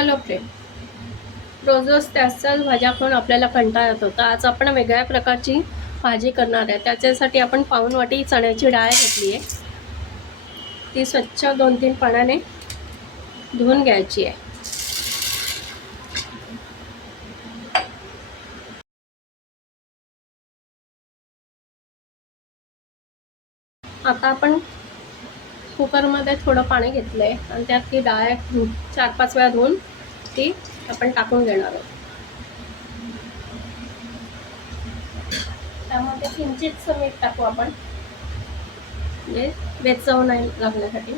Hello friend, रोज रोज त्याच भाज्या खाऊन आपल्याला कंटाळा येतो. तर आज आपण वेगळ्या प्रकारची भाजी करणार आहे. त्याच्यासाठी आपण पाऊण वाटी चण्याची डाळ घेतली आहे. ती स्वच्छ 2-3 पाण्याने धुवून घ्यायची आहे. आता आपण कुकरमध्ये थोडं पाणी घेतलं आहे आणि त्यात ती डाळ 4-5 वेळा धुवून ती आपण टाकून घेणार आहोत. त्यामध्ये किंचितसं मीठ टाकू आपण, म्हणजे बेचव नाही लागण्यासाठी,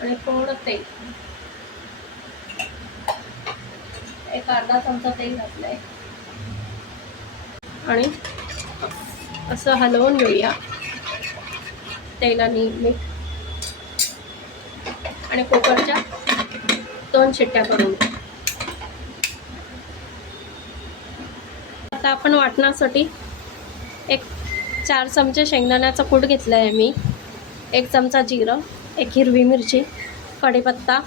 आणि थोडं तेल, एक अर्धा चमचा तेल घातलंय आणि असं हलवून घेऊया तेलाने मीठ, आणि कुकरच्या 2 शिट्ट्या करून. आता आपण वाटण्यासाठी एक 4 चमचे शेंगदाण्याचा कूट घेतला आहे मी, 1 चमचा जिरं, 1 हिरवी मिरची, कढीपत्ता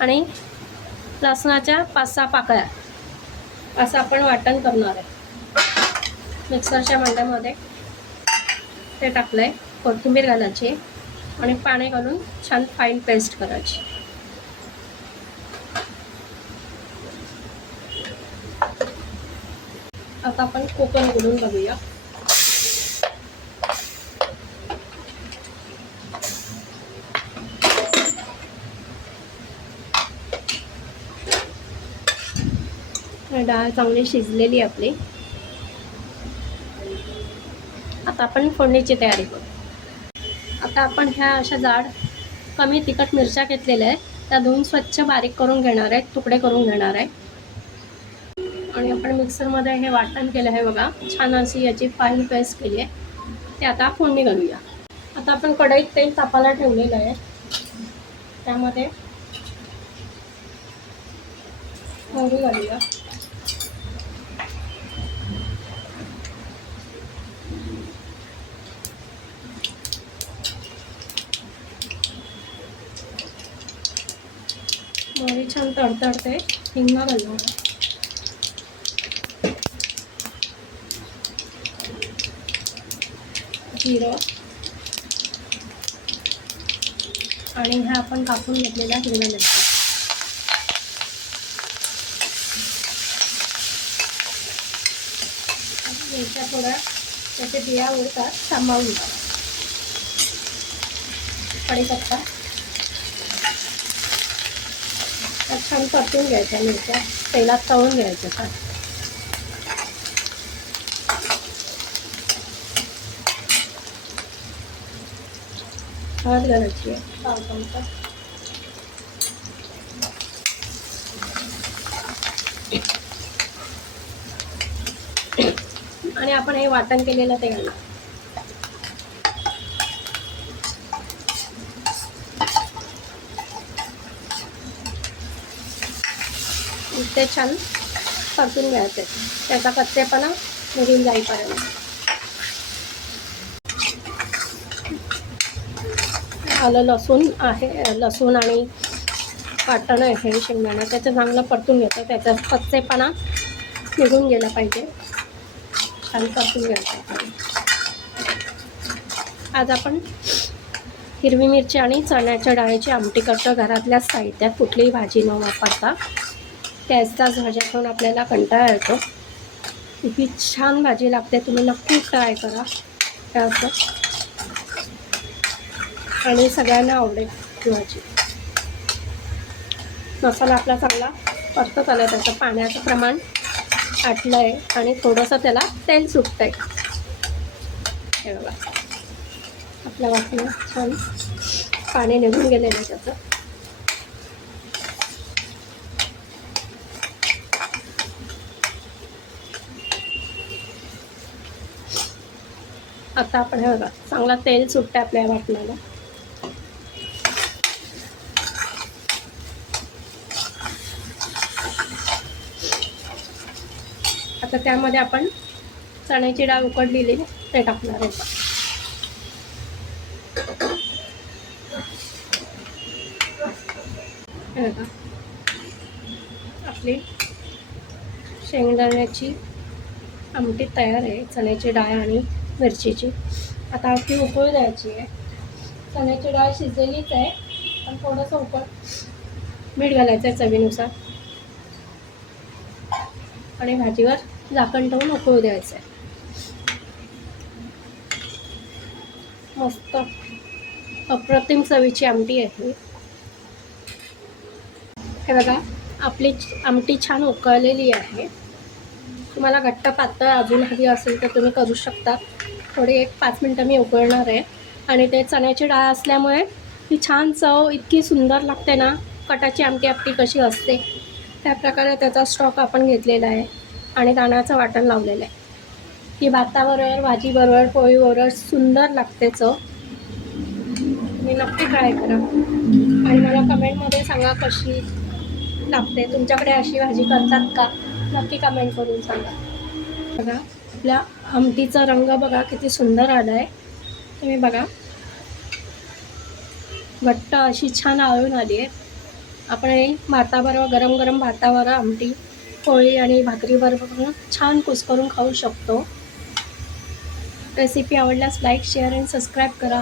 आणि लसणाच्या 5-6 पाकळ्या असं आपण वाटण करणार आहे. मिक्सरच्या भांड्यामध्ये ते टाकलं आहे. कोथिंबीर घालायची आणि पाणी घालून छान फाईन पेस्ट करायची. आता आपण कुकर उघडून बघूया. डाळ चांगली शिजलेली आपली. आता आपण फोडणीची तयारी करू. आता आपण ह्या अशा जाड कमी तिखट मिरच्या घेतलेल्या आहेत, त्या धुवून स्वच्छ बारीक करून घेणार आहे, तुकडे करून घेणार आहे. आणि आपण मिक्सरमध्ये हे वाटण केलं आहे बघा, छान अशी याची फाईन पेस्ट केली आहे. ते आता फोडणी घालूया. आता आपण कढईत तेल तापायला ठेवलेलं आहे, त्यामध्ये मोहरी घालूया. मोहरी छान तडतडते, हिंग घालूया. जिरं आणि ह्या आपण कापून घेतलेल्या हिरव्या मिरच्या. मिरच्या थोड्या त्याचे बिया उडतात, सांभाळून घ्या. कढीपत्ता छान परतून घ्यायच्या, मिरच्या तेलात तळून घ्यायच्या छान. हळद घालायची आहे 1 चमचा. आणि आपण हे वाटण केलेलं ते घालू. ते छान परतून घ्यायचे, त्याचा कच्चेपणा निघून जाईपर्यंत. आलं लसूण आहे, लसूण आणि वाटण आहे हे शेंगदाणा, त्याचं चांगलं परतून घेतो, त्याचा कच्चेपणा निघून गेला पाहिजे, छान परतून घ्यायचं. आज आपण हिरवी मिरची आणि चण्याच्या डाळीची आमटी करतो, घरातल्याच साहित्यात, कुठलीही भाजी न वापरता. त्याच भाज्या खाऊन आपल्याला कंटाळा येतो. ही छान भाजी लागते, तुम्ही नक्की ट्राय करा असं, आणि सगळ्यांना आवडेल भाजी. मसाला आपला चांगला परतत आला, त्याचं पाण्याचं प्रमाण आटलं आहे आणि थोडंसं त्याला तेल सुटतं आहे. हे बघा, आपल्या वाटणं छान पाणी निघून गेलेलं आहे त्याचं. आता आपण हे बघा, चांगला तेल सुटतं आपल्या वाटणाला. आता त्यामध्ये आपण चण्याची डाळ उकडलेली ते टाकणार आहे. हे बघा आपली शेंगदाण्याची आमटी तयार आहे, चण्याची डाळ आणि मिरचीची. आता आपली उकळी द्यायची आहे. चण्याची डाळ शिजलेलीच आहे, पण थोडंसं मीठ घालायचं आहे चवीनुसार आणि भाजीवर झाकण ठेवून उकळू द्यायचं आहे. मस्त अप्रतिम चवीची आमटी आहे. हे बघा आपली आमटी छान उकळलेली आहे. तुम्हाला घट्ट पातळ अजून हवी असेल तर तुम्ही करू शकता. थोडी 1-5 मिनटं मी उकळणार आहे आणि ते चण्याची डाळ असल्यामुळे ती छान चव इतकी सुंदर लागते ना. कटाची आमटी आपली कशी असते त्या प्रकारे त्याचा स्टॉक आपण घेतलेला आहे आणि दाण्याचं वाटण लावलेलं आहे. ही भाताबरोबर, भाजीबरोबर, पोळीबरोबर सुंदर लागते चव. तुम्ही नक्की ट्राय करा आणि मला कमेंटमध्ये सांगा कशी लागते. तुमच्याकडे अशी भाजी करतात का, नक्की कमेंट करून सांगा. बघा आपल्या आमटीचा रंग बघा किती सुंदर आला आहे. तुम्ही बघा घट्ट अशी छान आळून आली आहे. आपण हे भाताबरोबर, गरम गरम भातावर आमटी, पोळी आणि भाकरीबरोबर छान कुस्करून खाऊ शकतो. रेसिपी आवडल्यास लाईक, शेअर आणि सबस्क्राईब करा.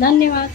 धन्यवाद.